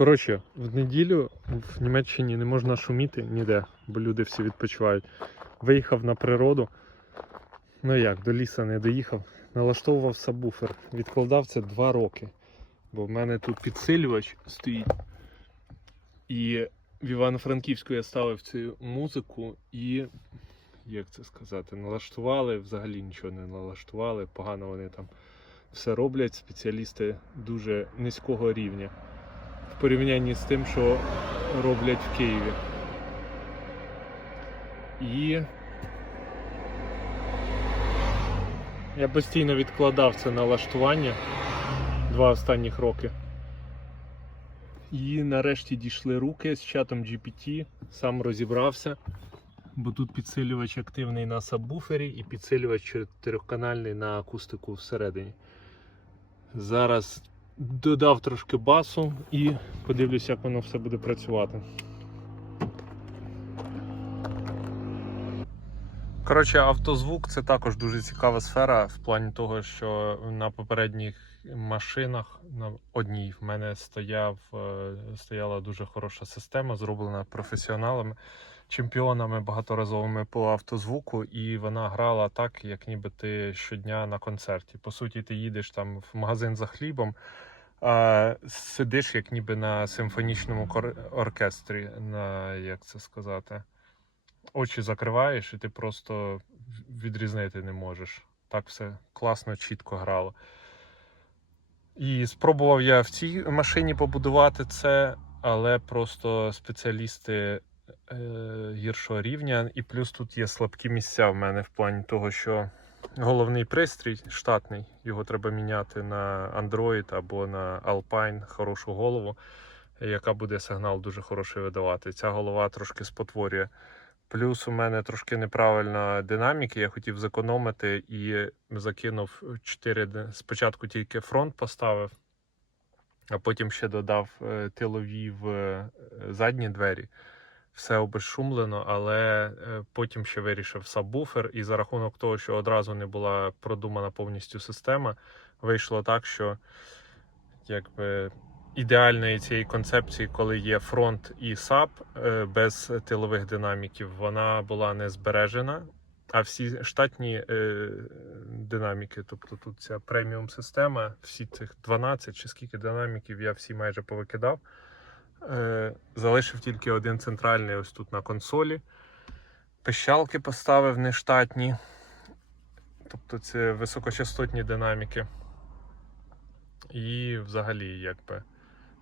Коротше, в неділю в Німеччині не можна шуміти ніде, бо люди всі відпочивають. Виїхав на природу. Ну як, до ліса не доїхав. Налаштовував сабвуфер. Відкладав це два роки. Бо в мене тут підсилювач стоїть. І в Івано-Франківську я ставив цю музику і, як це сказати, налаштували, взагалі нічого не налаштували. Погано вони там все роблять. Спеціалісти дуже низького рівня в порівнянні з тим, що роблять в Києві. І я постійно відкладав це налаштування два останніх роки. І нарешті дійшли руки з чатом GPT, сам розібрався, бо тут підсилювач активний на сабвуфері і підсилювач чотирьохканальний на акустику всередині. Зараз додав трошки басу і подивлюсь, як воно все буде працювати. Коротше, автозвук це також дуже цікава сфера в плані того, що на попередніх машинах на одній в мене стояв, е, стояла дуже хороша система, зроблена професіоналами, чемпіонами багаторазовими по автозвуку, і вона грала так, як ніби ти щодня на концерті. По суті, ти їдеш там в магазин за хлібом, а сидиш як ніби на симфонічному оркестрі, на як це сказати очі закриваєш, і ти просто відрізнити не можеш. Так все класно, чітко грало. І спробував я в цій машині побудувати це, але просто спеціалісти е, гіршого рівня. І плюс тут є слабкі місця в мене в плані того, що головний пристрій штатний, його треба міняти на Android або на Alpine, хорошу голову, яка буде сигнал дуже хороший видавати. Ця голова трошки спотворює. Плюс у мене трошки неправильна динаміка. Я хотів зекономити і закинув 4. Спочатку тільки фронт поставив, а потім ще додав е, тилові в е, задні двері. Все обезшумлено, але е, потім ще вирішив сабвуфер, і за рахунок того, що одразу не була продумана повністю система, вийшло так, що якби ідеальної цієї концепції, коли є фронт і САП е, без тилових динаміків, вона була не збережена. А всі штатні е, динаміки, тобто тут ця преміум система, всі цих 12 чи скільки динаміків я всі майже повикидав. Е, залишив тільки один центральний ось тут на консолі. Пищалки поставив нештатні. Тобто це високочастотні динаміки. І взагалі, якби.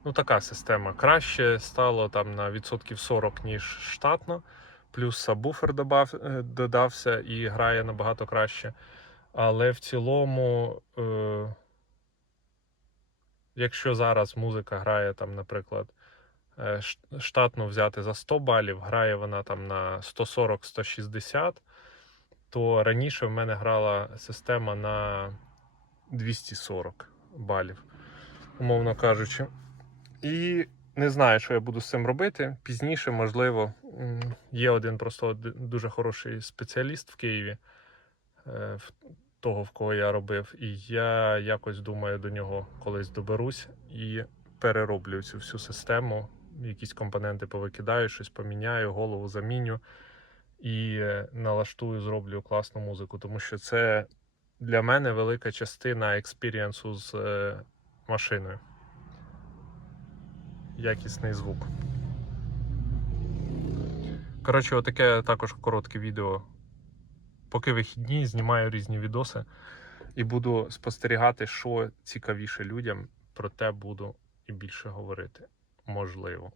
Ну, така система. Краще стало там на відсотків 40, ніж штатно. Плюс сабвуфер е, додався і грає набагато краще. Але в цілому, е, якщо зараз музика грає, там, наприклад, е, штатно взяти за 100 балів, грає вона там на 140-160, то раніше в мене грала система на 240 балів, умовно кажучи. І не знаю, що я буду з цим робити. Пізніше, можливо, є один просто дуже хороший спеціаліст в Києві, е, того, в кого я робив. І я якось думаю до нього колись доберусь і перероблю цю всю систему. Якісь компоненти повикидаю, щось поміняю, голову заміню і е, налаштую, зроблю класну музику. Тому що це для мене велика частина експірієнсу з е, машиною якісний звук. Коротше, отаке також коротке відео. Поки вихідні, знімаю різні відоси і буду спостерігати, що цікавіше людям, про те буду і більше говорити. Можливо.